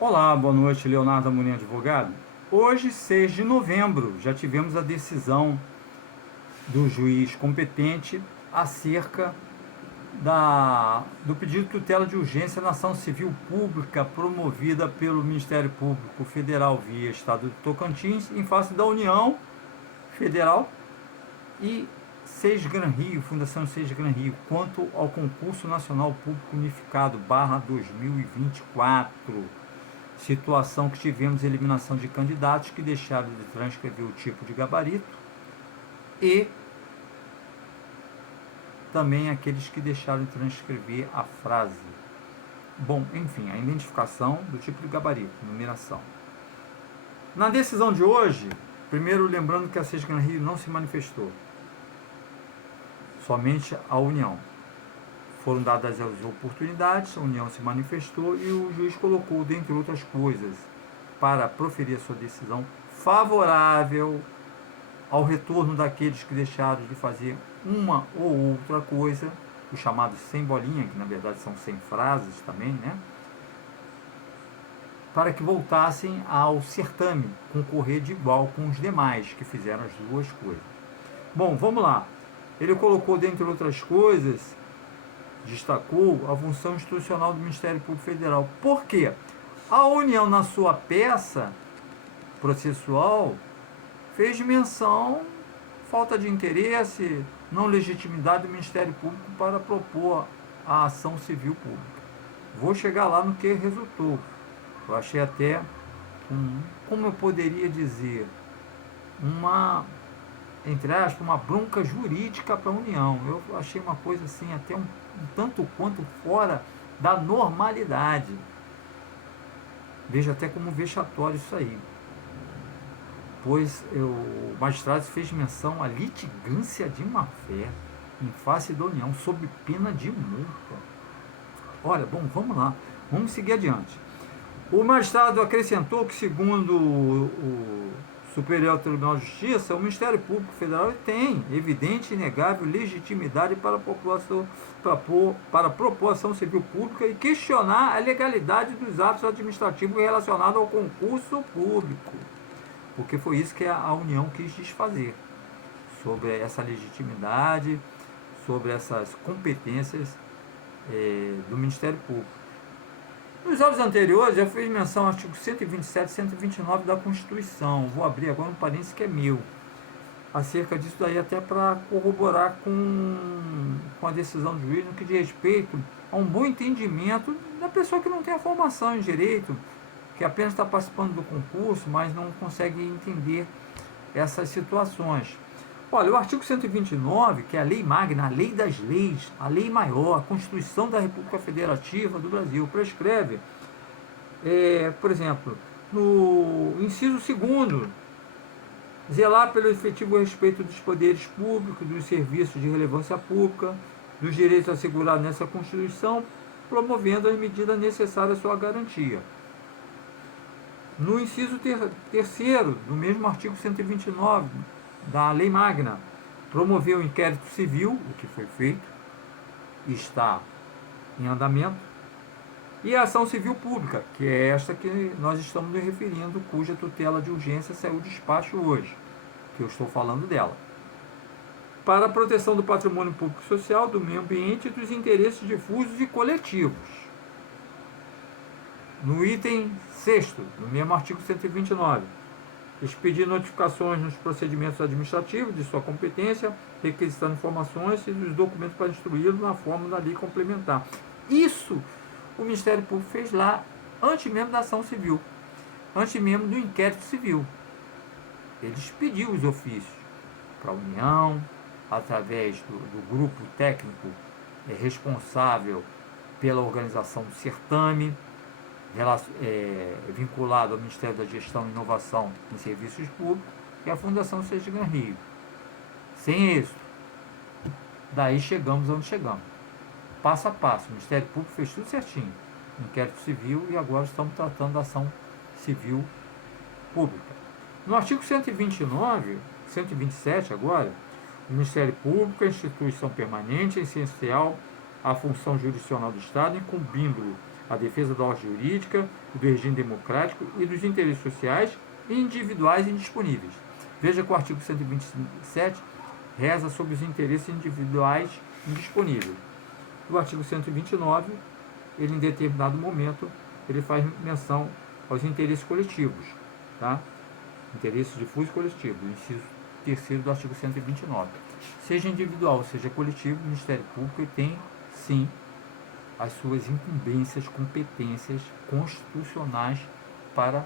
Olá, boa noite, Leonardo Amorim, advogado. Hoje, 6 de novembro, já tivemos a decisão do juiz competente acerca do pedido de tutela de urgência na ação civil pública promovida pelo Ministério Público Federal via Estado do Tocantins em face da União Federal e Sesgran Rio, Fundação Sesgran Rio, quanto ao concurso nacional público unificado /2024. Situação que tivemos eliminação de candidatos que deixaram de transcrever o tipo de gabarito e também aqueles que deixaram de transcrever a frase. Bom, enfim, a identificação do tipo de gabarito, numeração. Na decisão de hoje, primeiro lembrando que a Sesgran Rio não se manifestou, somente a União. Foram dadas as oportunidades, a União se manifestou e o juiz colocou, dentre outras coisas, para proferir a sua decisão favorável ao retorno daqueles que deixaram de fazer uma ou outra coisa, os chamados sem bolinha, que na verdade são sem frases também, né? Para que voltassem ao certame, concorrer de igual com os demais que fizeram as duas coisas. Bom, vamos lá. Ele colocou, dentre outras coisas, destacou a função institucional do Ministério Público Federal. Por quê? A União, na sua peça processual, fez menção falta de interesse, não legitimidade do Ministério Público para propor a ação civil pública. Vou chegar lá no que resultou. Eu achei até, como eu poderia dizer, entre aspas, uma bronca jurídica para a União. Eu achei uma coisa assim, até um tanto quanto fora da normalidade. Vejo até como vexatório isso aí. Pois o magistrado fez menção à litigância de má-fé em face da União, sob pena de multa. Olha, bom, vamos lá. Vamos seguir adiante. O magistrado acrescentou que, segundo o Superior Tribunal de Justiça, o Ministério Público Federal tem evidente e inegável legitimidade para propor ação civil pública e questionar a legalidade dos atos administrativos relacionados ao concurso público. Porque foi isso que a União quis desfazer, sobre essa legitimidade, sobre essas competências do Ministério Público. Nos autos anteriores, já fiz menção ao artigo 127 e 129 da Constituição. Vou abrir agora um parênteses que é meu, acerca disso daí, até para corroborar com a decisão do juiz no que diz respeito a um bom entendimento da pessoa que não tem a formação em direito, que apenas está participando do concurso, mas não consegue entender essas situações. Olha, o artigo 129, que é a lei magna, a lei das leis, a lei maior, a Constituição da República Federativa do Brasil, prescreve, por exemplo, no inciso 2º, zelar pelo efetivo respeito dos poderes públicos, dos serviços de relevância pública, dos direitos assegurados nessa Constituição, promovendo as medidas necessárias à sua garantia. No inciso 3º, do mesmo artigo 129, da Lei Magna, promover o inquérito civil, o que foi feito, está em andamento, e a ação civil pública, que é esta que nós estamos nos referindo, cuja tutela de urgência saiu de despacho hoje, que eu estou falando dela, para a proteção do patrimônio público e social, do meio ambiente e dos interesses difusos e coletivos. No item 6º, no mesmo artigo 129, expedir notificações nos procedimentos administrativos de sua competência, requisitando informações e os documentos para instruí-lo na forma da lei complementar. Isso o Ministério Público fez lá, antes mesmo da ação civil, antes mesmo do inquérito civil. Eles pediu os ofícios para a União, através do grupo técnico responsável pela organização do certame, vinculado ao Ministério da Gestão e Inovação em Serviços Públicos, e a Fundação Sesgran Rio. Sem êxito. Daí chegamos onde chegamos. Passo a passo. O Ministério Público fez tudo certinho. Inquérito civil, e agora estamos tratando da ação civil pública. No artigo 129, 127 agora, o Ministério Público é instituição permanente, essencial à função jurisdicional do Estado, incumbindo-o a defesa da ordem jurídica, do regime democrático e dos interesses sociais individuais e indisponíveis. Veja que o artigo 127 reza sobre os interesses individuais indisponíveis. O artigo 129, ele em determinado momento, ele faz menção aos interesses coletivos, tá? Interesses difusos e coletivos, inciso 3º do artigo 129. Seja individual, seja coletivo, o Ministério Público tem, sim, as suas incumbências, competências constitucionais para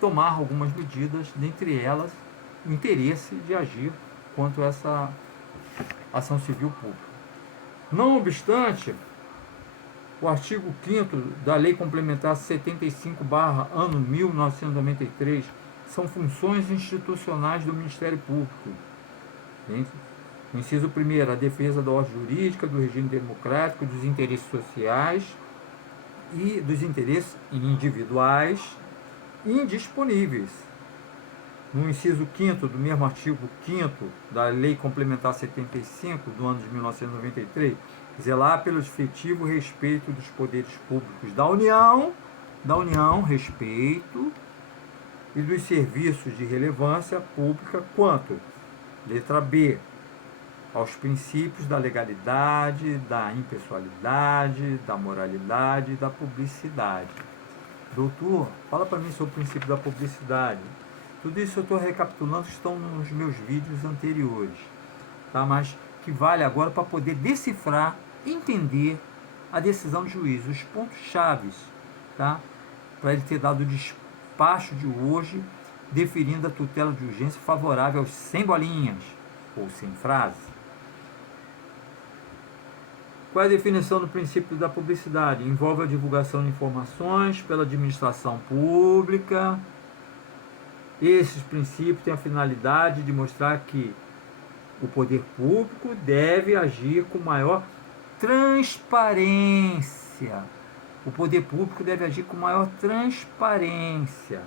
tomar algumas medidas, dentre elas o interesse de agir quanto a essa ação civil pública. Não obstante, o artigo 5º da Lei Complementar 75/ano 1993 são funções institucionais do Ministério Público. O inciso 1º, a defesa da ordem jurídica, do regime democrático, dos interesses sociais e dos interesses individuais indisponíveis. No inciso 5º do mesmo artigo 5º da Lei Complementar 75 do ano de 1993, zelar pelo efetivo respeito dos poderes públicos da União, respeito, e dos serviços de relevância pública quanto, letra B, aos princípios da legalidade, da impessoalidade, da moralidade e da publicidade. Doutor, fala para mim sobre o princípio da publicidade. Tudo isso eu estou recapitulando, estão nos meus vídeos anteriores, tá? Mas que vale agora para poder decifrar, entender a decisão do juiz, os pontos chaves, tá? Para ele ter dado o despacho de hoje, deferindo a tutela de urgência favorável aos 100 bolinhas, ou 100 frases. Qual é a definição do princípio da publicidade? Envolve a divulgação de informações pela administração pública. Esses princípios têm a finalidade de mostrar que o poder público deve agir com maior transparência. O poder público deve agir com maior transparência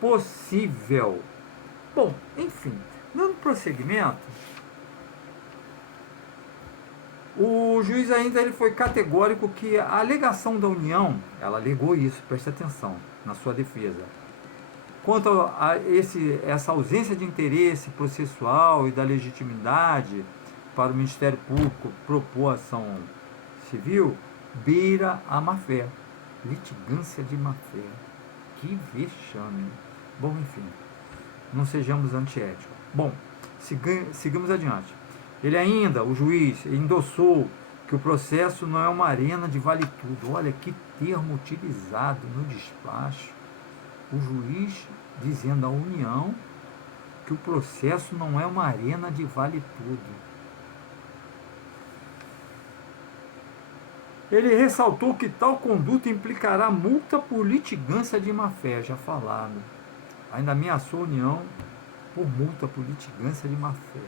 possível. Bom, enfim, dando prosseguimento, o juiz ainda ele foi categórico que a alegação da União, ela alegou isso, preste atenção, na sua defesa, quanto a essa ausência de interesse processual e da legitimidade para o Ministério Público propor ação civil, beira a má-fé, litigância de má-fé. Que vexame. Bom, enfim, não sejamos antiéticos. Bom, sigamos adiante. Ele ainda, o juiz, endossou que o processo não é uma arena de vale-tudo. Olha que termo utilizado no despacho. O juiz dizendo à União que o processo não é uma arena de vale-tudo. Ele ressaltou que tal conduta implicará multa por litigância de má-fé, já falado. Ainda ameaçou a União por multa por litigância de má-fé.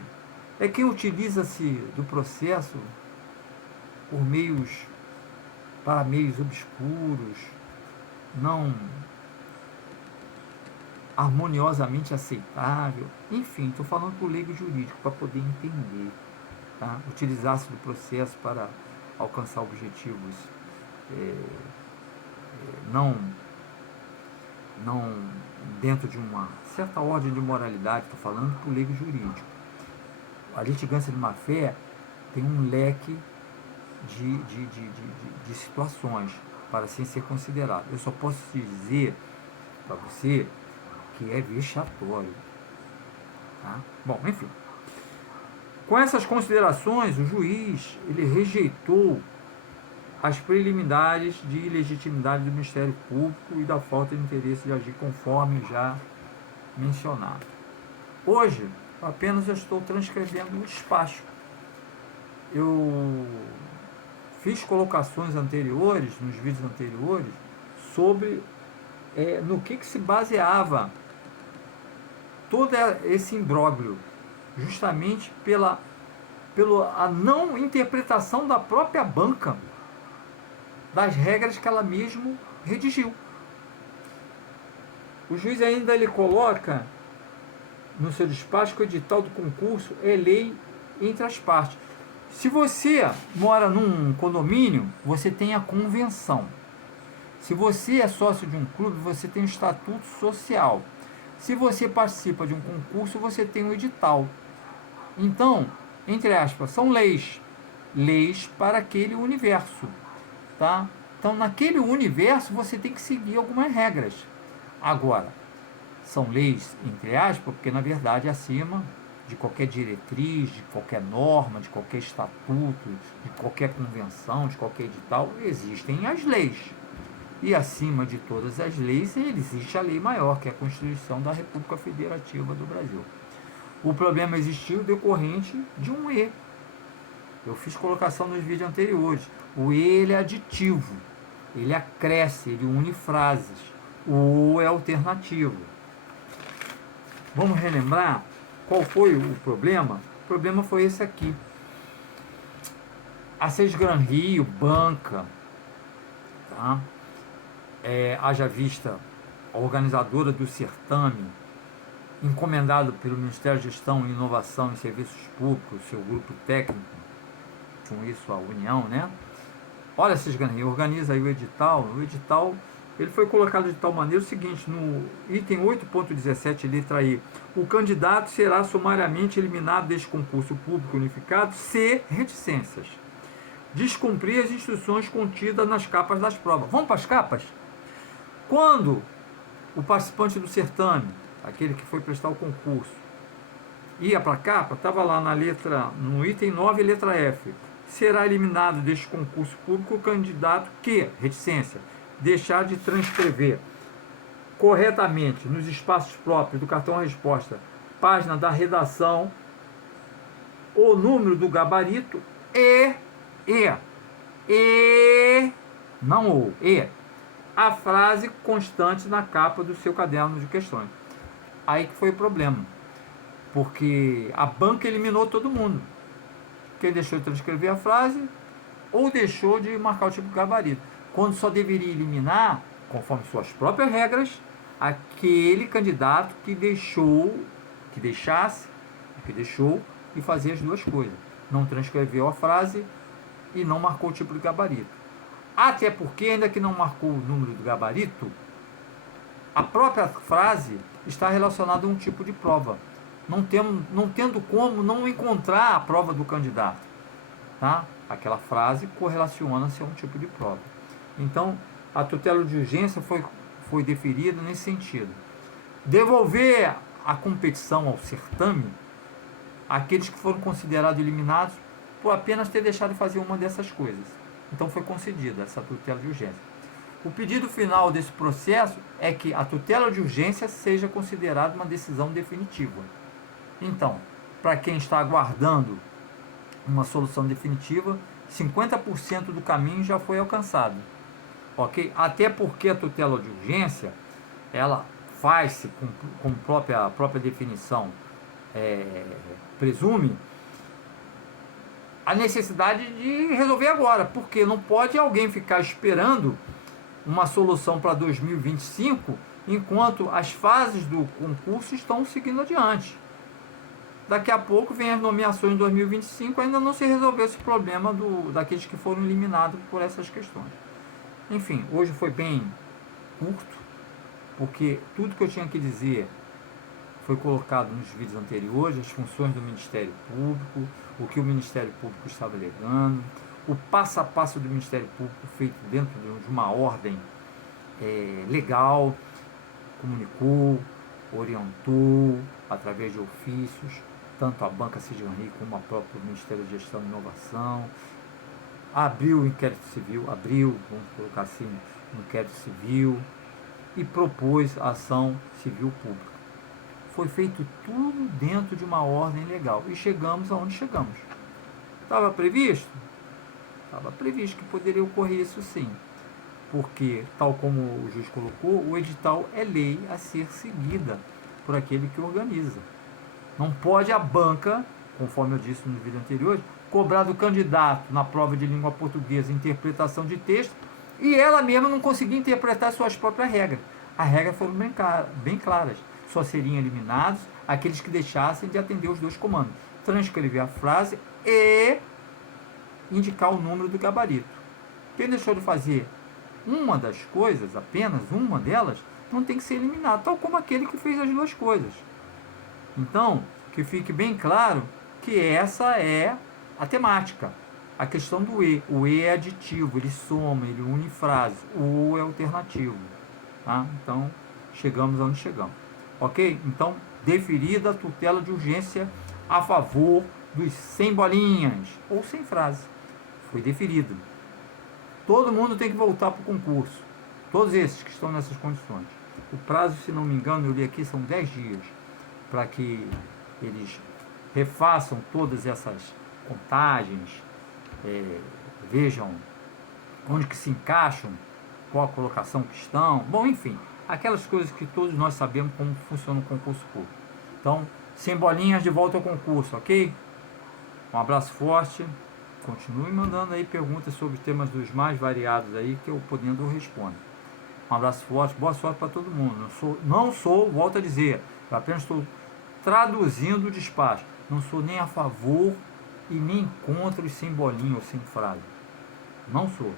É quem utiliza-se do processo para meios obscuros, não harmoniosamente aceitável. Enfim, estou falando para o leigo jurídico, para poder entender. Tá? Utilizar-se do processo para alcançar objetivos não dentro de uma certa ordem de moralidade, estou falando para o leigo jurídico. A litigância de má-fé tem um leque de situações para assim ser considerado. Eu só posso dizer para você que é vexatório. Tá? Bom, enfim. Com essas considerações, o juiz ele rejeitou as preliminares de ilegitimidade do Ministério Público e da falta de interesse de agir conforme já mencionado. Hoje, apenas eu estou transcrevendo o despacho. Eu fiz colocações anteriores, nos vídeos anteriores, sobre no que se baseava todo esse imbróglio, justamente pela não interpretação da própria banca das regras que ela mesmo redigiu. O juiz ainda ele coloca no seu despacho que o edital do concurso é lei entre as partes. Se você mora num condomínio, você tem a convenção. Se você é sócio de um clube, você tem o estatuto social. Se você participa de um concurso, você tem o edital. Então, entre aspas, são leis. Leis para aquele universo. Tá? Então, naquele universo, você tem que seguir algumas regras. Agora, são leis, entre aspas, porque na verdade acima de qualquer diretriz, de qualquer norma, de qualquer estatuto, de qualquer convenção, de qualquer edital, existem as leis. E acima de todas as leis, existe a lei maior, que é a Constituição da República Federativa do Brasil. O problema existiu decorrente de um E. Eu fiz colocação nos vídeos anteriores. O E ele é aditivo, ele acresce, ele une frases. O O é alternativo. Vamos relembrar qual foi o problema? O problema foi esse aqui. A Seis Gran Rio, banca, tá? Haja vista a organizadora do certame, encomendado pelo Ministério de Gestão, Inovação e Serviços Públicos, seu grupo técnico, com isso a União, né? Olha, Seis Gran Rio, organiza aí o edital. O edital ele foi colocado de tal maneira o seguinte, no item 8.17, letra E, o candidato será sumariamente eliminado deste concurso público unificado se reticências, descumprir as instruções contidas nas capas das provas. Vamos para as capas? Quando o participante do certame, aquele que foi prestar o concurso, ia para a capa, estava lá na letra, no item 9, letra F, será eliminado deste concurso público o candidato que, reticência, deixar de transcrever corretamente nos espaços próprios do cartão-resposta, página da redação, o número do gabarito a frase constante na capa do seu caderno de questões. Aí que foi o problema, porque a banca eliminou todo mundo. Quem deixou de transcrever a frase ou deixou de marcar o tipo de gabarito, quando só deveria eliminar, conforme suas próprias regras, aquele candidato que deixou e fazia as duas coisas. Não transcreveu a frase e não marcou o tipo de gabarito. Até porque, ainda que não marcou o número do gabarito, a própria frase está relacionada a um tipo de prova. Não tendo como não encontrar a prova do candidato. Tá? Aquela frase correlaciona-se a um tipo de prova. Então, a tutela de urgência foi deferida nesse sentido. Devolver a competição ao certame aqueles que foram considerados eliminados por apenas ter deixado de fazer uma dessas coisas. Então foi concedida essa tutela de urgência. O pedido final desse processo é que a tutela de urgência seja considerada uma decisão definitiva. Então, para quem está aguardando uma solução definitiva, 50% do caminho já foi alcançado. Ok? Até porque a tutela de urgência, ela faz-se, como a própria definição presume, a necessidade de resolver agora, porque não pode alguém ficar esperando uma solução para 2025, enquanto as fases do concurso estão seguindo adiante. Daqui a pouco vem as nomeações em 2025, ainda não se resolveu esse problema daqueles que foram eliminados por essas questões. Enfim, hoje foi bem curto, porque tudo que eu tinha que dizer foi colocado nos vídeos anteriores, as funções do Ministério Público, o que o Ministério Público estava alegando, o passo a passo do Ministério Público feito dentro de uma ordem legal, comunicou, orientou, através de ofícios, tanto a Banca Cisgenri como a própria Ministério da Gestão e Inovação, abriu o inquérito civil, vamos colocar assim, um inquérito civil, e propôs a ação civil pública. Foi feito tudo dentro de uma ordem legal, e chegamos aonde chegamos. Estava previsto? Estava previsto que poderia ocorrer isso sim, porque, tal como o juiz colocou, o edital é lei a ser seguida por aquele que organiza. Não pode a banca, conforme eu disse no vídeo anterior, cobrar do candidato na prova de língua portuguesa interpretação de texto e ela mesma não conseguir interpretar suas próprias regras. As regras foram bem claras. Só seriam eliminados aqueles que deixassem de atender os dois comandos. Transcrever a frase e indicar o número do gabarito. Quem deixou de fazer uma das coisas, apenas uma delas, não tem que ser eliminado, tal como aquele que fez as duas coisas. Então, que fique bem claro que essa é a temática. A questão do E. O E é aditivo, ele soma, ele une frase. O O é alternativo. Tá? Então, chegamos onde chegamos. Ok? Então, deferida a tutela de urgência a favor dos sem bolinhas ou sem frase. Foi deferido. Todo mundo tem que voltar para o concurso. Todos esses que estão nessas condições. O prazo, se não me engano, eu li aqui, são 10 dias para que eles refaçam todas essas contagens, vejam onde que se encaixam, qual a colocação que estão, bom, enfim, aquelas coisas que todos nós sabemos como funciona o concurso público. Então, sem bolinhas, de volta ao concurso, ok? Um abraço forte, continue mandando aí perguntas sobre temas dos mais variados aí, que eu podendo eu respondo. Um abraço forte, boa sorte para todo mundo. Não sou, volto a dizer, eu apenas estou traduzindo o despacho. Não sou nem a favor e nem contra os sem bolinha ou sem frase. Não sou.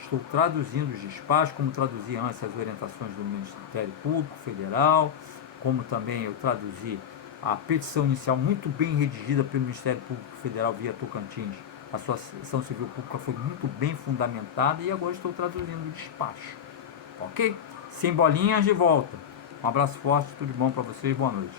Estou traduzindo os despachos, como traduzi antes as orientações do Ministério Público Federal, como também eu traduzi a petição inicial muito bem redigida pelo Ministério Público Federal via Tocantins. A sua ação civil pública foi muito bem fundamentada e agora estou traduzindo o despacho. Ok? Sem bolinhas, de volta. Um abraço forte, tudo de bom para vocês, boa noite.